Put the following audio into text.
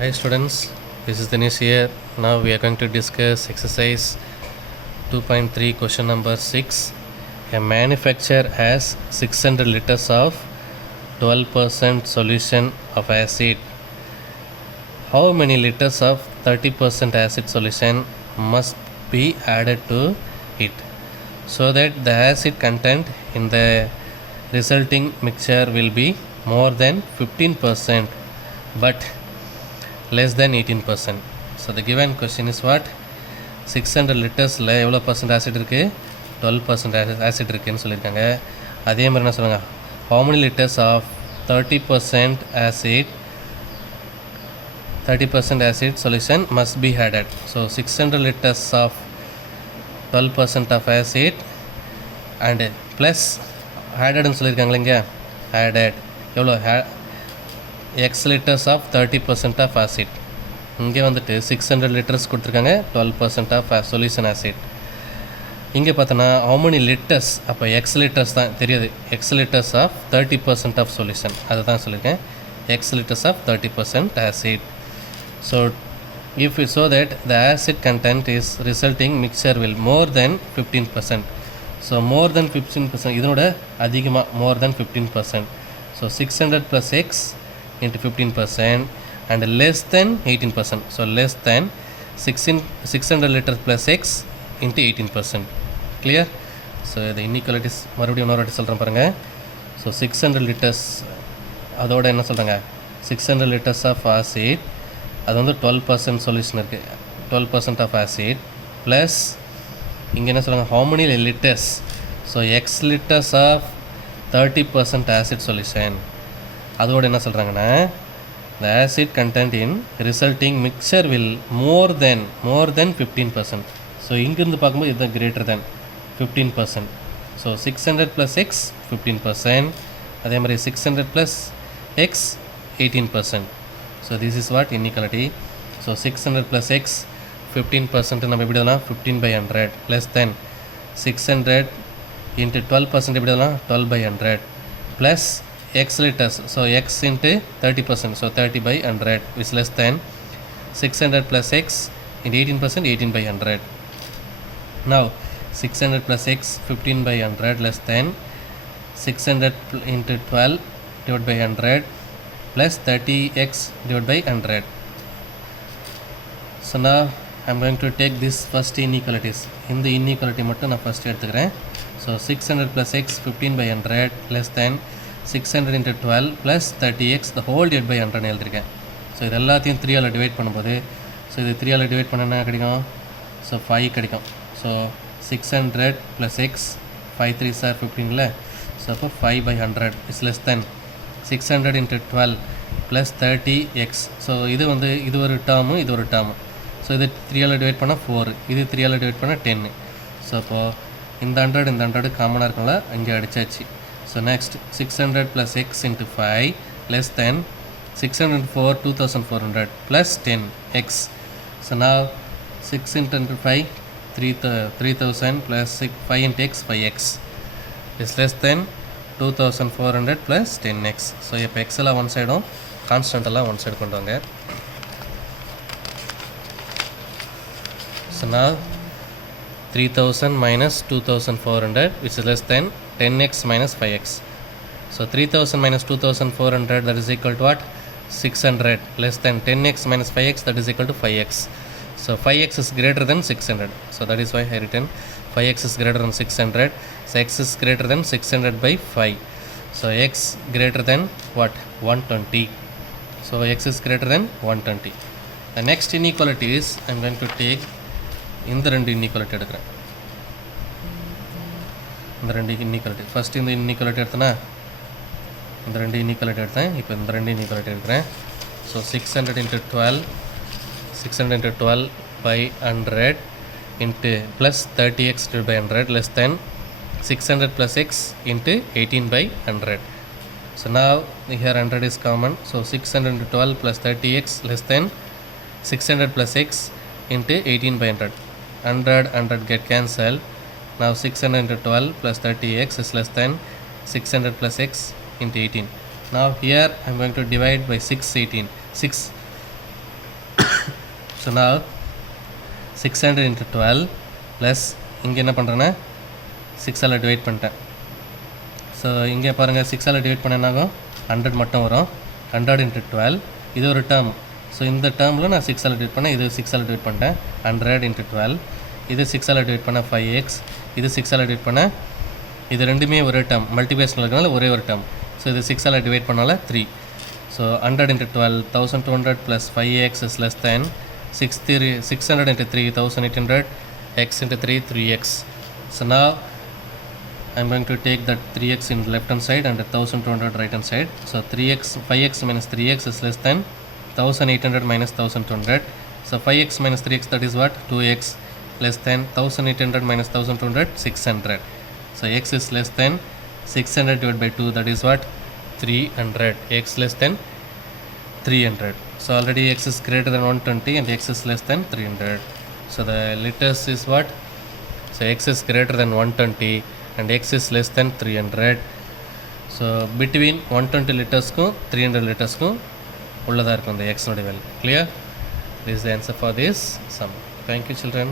Hi students, this is Dinesh here. Now we are going to discuss exercise 2.3 question number 6. A manufacturer has 600 liters of 12% solution of acid. How many liters of 30% acid solution must be added to it so that the acid content in the resulting mixture will be more than 15% but less than 18%. So the given question is what? 600 லிட்டர்ஸில் எவ்வளோ percent acid இருக்குது? 12% ஆசிட் இருக்குதுன்னு சொல்லியிருக்காங்க. அதே மாதிரி என்ன சொல்லுங்கள், how many liters of 30% acid solution must be added? So 600 liters of 12% of acid and plus addedன்னு சொல்லியிருக்காங்களே இங்கே, added எவ்வளோ x liters of 30% of acid. இங்கே வந்துட்டு 600 liters கொடுத்துருக்காங்க, 12% of solution acid. இங்கே பார்த்தோன்னா how many liters, அப்போ x liters தான் தெரியாது, x liters of 30% of solution அதை தான் சொல்லியிருக்கேன், x liters of 30% acid. So if we show that the acid content is resulting mixture will more than 15%. So more than 15%, இதனோட அதிகமாக more than 15%. So 600 plus x into 15% and less than 18%. So less than 600 liters plus x into 18%. Clear? So the inequalities மறுபடியும் இன்னொரு வாட்டி சொல்கிறேன் பாருங்கள். So 600 liters அதோட என்ன சொல்கிறாங்க, 600 liters of acid, அது வந்து 12% சொல்யூஷன் இருக்குது, 12% of acid plus இங்கே என்ன சொல்கிறாங்க, how many liters? So x liters of 30% acid solution. அதோடு என்ன சொல்கிறாங்கன்னா, the acid content in resulting mixture will more than 15%. ஸோ இங்கேருந்து பார்க்கும்போது இது greater than 15%. ஸோ 600 plus x 15%, அதே மாதிரி 600 plus x 18%. So this is what inequality. So 600 plus x 15% நம்ம எப்படி எழுதலாம், 15/100 less than 600 into 12% எப்படி எழுதலாம், 12/100 plus x liters, so x into 30%, so 30/100 is less than 600 plus x into 18%, 18/100. Now 600 plus x 15/100 less than 600 into 12 divided by 100 plus 30x divided by 100. So now I am going to take this first inequalities. In the inequality மட்டும் நான் first எடுத்துக்கிறேன். So 600 plus x 15/100 less than 600 into 12 plus 30x the whole divided by 100 எழுதிருக்கேன். ஸோ இது எல்லாத்தையும் 3ஆல் டிவைட் பண்ணும்போது, ஸோ இது 3ஆல் டிவைட் பண்ண என்ன கிடைக்கும், ஸோ 5 கிடைக்கும். So 600 plus x 5 3s are 15ல, ஸோ அப்போ 5/100 is less than 600 into 12 plus 30x. So இது வந்து இது ஒரு டேர்மு, இது ஒரு டேர்மு. ஸோ இது 3ஆல் டிவைட் பண்ணால் 4, இது 3ஆல் டிவைட் பண்ணால் 10. ஸோ அப்போது இந்த 100 காமனாக இருக்கும்ல, இங்கே அடித்தாச்சு. So next 600 plus x into 5 less than 604 2400 plus 10x. So now 6 into 5 3000 plus 5 into x 5x is less than 2400 plus 10x. So இப்போ x எல்லாம் ஒன் சைடும் கான்ஸ்டன்ட் எல்லாம் ஒன் சைடு கொண்டு வாங்க. So now 3000 minus 2400 which is less than 10x minus 5x. So 3000 minus 2400 that is equal to what? 600 less than 10x minus 5x that is equal to 5x. So 5x is greater than 600. So that is why I written 5x is greater than 600. So x is greater than 600 by 5. So x greater than what? 120. So x is greater than 120. The next inequality is I am going to take இந்த ரெண்டு இன்இக்வாலிட்டி எடுக்கிறேன். இந்த ரெண்டு inequality first இந்த இன்இக்வாலிட்டி எடுத்தேன்னா, இந்த ரெண்டு இன்இக்வாலிட்டி எடுத்தேன், இப்போ இந்த ரெண்டு இன்இக்வாலிட்டி எடுக்கிறேன். ஸோ 600 into 12 by 100 into plus 30x divided by 100 less than 600 plus x into 18/100. So now here 100 is common. So 600 into 12 plus 30x less than 600 plus x into 18/100. 100 get cancelled. Now 600 into 12 plus 30x is less than 600 plus x into 18. Now here I am going to divide by 6 So now 600 into 12 plus இங்கே என்ன பண்ணுறேன்னா 6ஆல் டிவைட் பண்ணிட்டேன். ஸோ இங்கே பாருங்கள் 6ஆல் டிவைட் பண்ண என்னாகும் 100 மட்டும் வரும். 100 into 12 இது ஒரு டேர்ம். ஸோ இந்த டேர்மில் நான் 6ஆல் டிவைட் பண்ணேன், இது 6ஆல் டிவைட் பண்ணிட்டேன். 100 into 12 இது 6ஆல் டிவைட் பண்ண 5x, இது 6ஆல் டிவைட் பண்ண, இது ரெண்டுமே ஒரே டேர்ம், மல்டிபிளேஷனில் இருக்கிறனால ஒரே ஒரு டேர்ம். ஸோ இது 6ஆல் டிவைட் பண்ணால 3. ஸோ 100 into 12 1200 plus 5x is less than 600 into 3 1800, x into 3 3x. So now I'm going to take that 3x in left hand side and 1200 right hand side. So 5x minus 3x is less than 1800 minus 1200. So 5x minus 3x, that is what? 2x, less than 1800 minus 1200, 600. So x is less than 600 divided by 2, that is what? 300. X less than 300. So already x is greater than 120 and x is less than 300. So the letters is what? So x is greater than 120 and x is less than 300. So between 120 littersக்கும் 300 littersக்கும் உள்ளதாக இருக்கும் இந்த x நோட value. Clear? This is the answer for this sum. Thank you children.